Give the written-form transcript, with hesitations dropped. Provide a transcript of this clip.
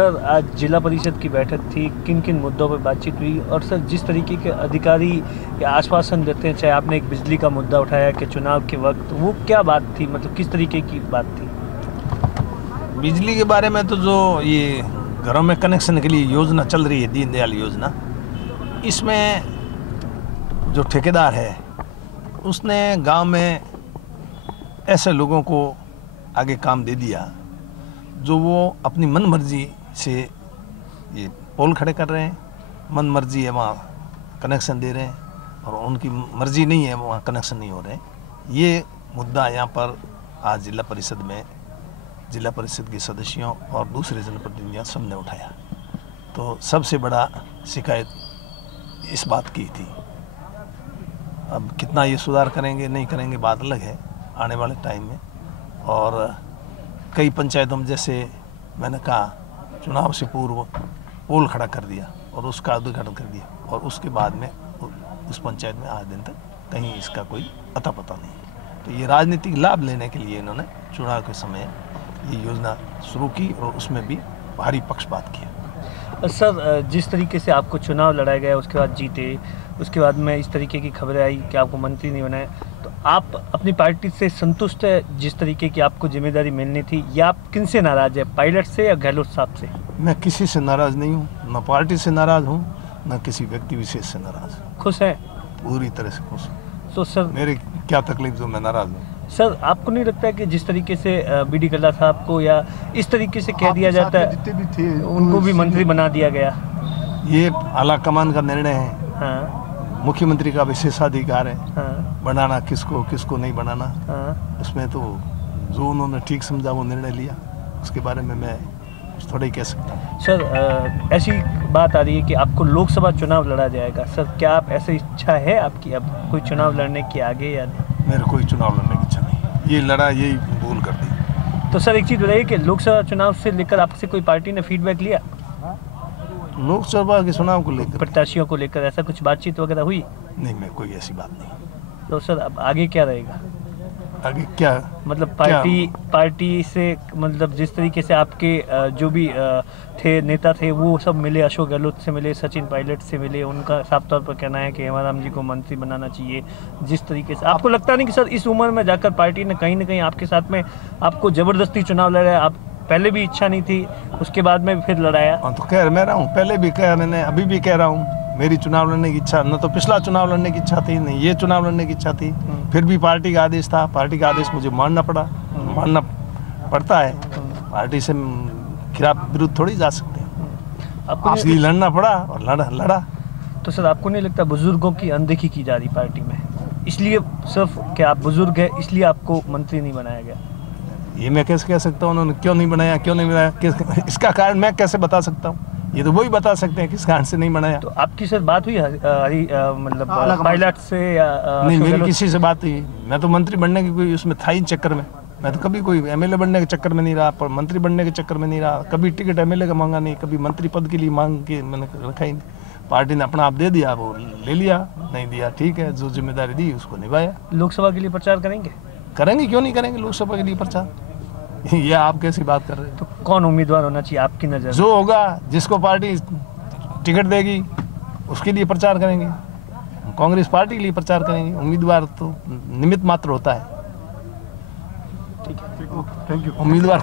Sir, आज जिला परिषद की बैठक थी, किन किन मुद्दों पर बातचीत हुई? और सर, जिस तरीके के अधिकारी या आश्वासन देते हैं, चाहे आपने एक बिजली का मुद्दा उठाया कि चुनाव के वक्त, वो क्या बात थी, मतलब किस तरीके की बात थी? बिजली के बारे में तो जो ये घरों में कनेक्शन के लिए योजना चल रही है, दीनदयाल योजना, इसमें जो ठेकेदार है उसने गांव में ऐसे लोगों को आगे काम दे दिया जो वो अपनी मन मर्जी से ये पोल खड़े कर रहे हैं, मन मर्जी है वहाँ कनेक्शन दे रहे हैं, और उनकी मर्जी नहीं है वहाँ कनेक्शन नहीं हो रहे हैं। ये मुद्दा यहाँ पर आज जिला परिषद में जिला परिषद के सदस्यों और दूसरे जनप्रतिनिधियों सबने उठाया। तो सबसे बड़ा शिकायत इस बात की थी। अब कितना ये सुधार करेंगे नहीं करेंगे बात अलग है आने वाले टाइम में। और कई पंचायतों में, जैसे मैंने कहा, चुनाव से पूर्व पोल खड़ा कर दिया और उसका उद्घाटन कर दिया, और उसके बाद में उस पंचायत में आज दिन तक कहीं इसका कोई अता पता नहीं है। तो ये राजनीतिक लाभ लेने के लिए इन्होंने चुनाव के समय ये योजना शुरू की और उसमें भी भारी पक्षपात किया। सर, जिस तरीके से आपको चुनाव लड़ाया गया, उसके बाद जीते, उसके बाद में इस तरीके की खबरें आई कि आपको मंत्री नहीं बनाया, तो आप अपनी पार्टी से संतुष्ट है जिस तरीके की आपको जिम्मेदारी मिलनी थी, या आप किन से नाराज है, पायलट से या गहलोत साहब से? मैं किसी से नाराज नहीं हूँ, न पार्टी से नाराज हूँ, न किसी व्यक्ति विशेष से नाराज हूँ। खुश है? पूरी तरह से खुश हूँ। तो सर, मेरी क्या तकलीफ जो मैं नाराज हूँ? सर, आपको नहीं लगता है कि जिस तरीके से बीडी कल्ला साहब को या इस तरीके से कह दिया जाता है, जितने भी थे उनको भी मंत्री बना दिया गया? ये आला कमान का निर्णय है। हाँ, मुख्यमंत्री का विशेषाधिकार है। हाँ, बनाना किसको किसको नहीं बनाना, हाँ। उसमें तो जो उन्होंने ठीक समझा वो निर्णय लिया, उसके बारे में मैं थोड़ा ही कह सकता हूँ। सर, ऐसी बात आ रही है कि आपको लोकसभा चुनाव लड़ा जाएगा। सर, क्या आप ऐसी इच्छा है आपकी अब कोई चुनाव लड़ने की आगे या नहीं? मेरे कोई चुनाव लड़ने की इच्छा नहीं, ये लड़ा यही भूल कर दी। तो सर, एक चीज़ बताइए कि लोकसभा चुनाव से लेकर आपसे कोई पार्टी ने फीडबैक लिया? लोकसभा के चुनाव को लेकर, प्रत्याशियों को लेकर ऐसा कुछ बातचीत वगैरह हुई? नहीं, मैं कोई ऐसी बात नहीं। तो सर, अब आगे क्या रहेगा? आगे क्या मतलब पार्टी से, मतलब जिस तरीके से आपके जो भी थे नेता थे वो सब मिले, अशोक गहलोत से मिले, सचिन पायलट से मिले, उनका साफ तौर पर कहना है कि हेमाराम जी को मंत्री बनाना चाहिए। जिस तरीके से आपको लगता नहीं कि सर इस उम्र में जाकर पार्टी ने कहीं ना कहीं आपके साथ में आपको जबरदस्ती चुनाव लड़ाया? आप पहले भी इच्छा नहीं थी, उसके बाद में फिर लड़ाया? तो कह रहा हूँ, पहले भी कहा मैंने, अभी भी कह रहा हूँ, मेरी चुनाव लड़ने की इच्छा न तो पिछला चुनाव लड़ने की इच्छा थी, नहीं ये चुनाव लड़ने की इच्छा थी। फिर भी पार्टी का आदेश था, पार्टी का आदेश मुझे मानना पड़ता है। पार्टी से खिलाफ विरुद्ध थोड़ी जा सकते हैं, आपको इसलिए लड़ना पड़ा और लड़ा। तो सर, आपको नहीं लगता बुजुर्गों की अनदेखी की जा रही पार्टी में, इसलिए सिर्फ कि आप बुजुर्ग हैं इसलिए आपको मंत्री नहीं बनाया गया? ये मैं कैसे कह सकता हूँ उन्होंने क्यों नहीं बनाया, इसका कारण मैं कैसे बता सकता हूँ? ये तो वही बता सकते हैं किस कारण से नहीं बनाया। तो आपकी सर बात हुई मतलब पायलट से या नहीं, मेरी किसी से बात हुई? मैं तो मंत्री बनने की कोई उसमें था ही चक्कर में, मैं तो कभी कोई एमएलए बनने के चक्कर में नहीं रहा, पर मंत्री बनने के चक्कर में नहीं रहा, कभी टिकट एमएलए का मांगा नहीं, कभी मंत्री पद के लिए मांग के मैंने रखा ही नहीं। पार्टी ने अपना आप दे दिया, वो ले लिया, नहीं दिया ठीक है, जो जिम्मेदारी दी उसको निभाया। लोकसभा के लिए प्रचार करेंगे? करेंगे, क्यों नहीं करेंगे लोकसभा के लिए प्रचार? ये आप कैसी बात कर रहे हैं? तो कौन उम्मीदवार होना चाहिए आपकी नज़र? जो होगा, जिसको पार्टी टिकट देगी उसके लिए प्रचार करेंगे। कांग्रेस पार्टी के लिए प्रचार करेंगे, उम्मीदवार तो निमित्त मात्र होता है। ठीक है, थैंक यू। उम्मीदवार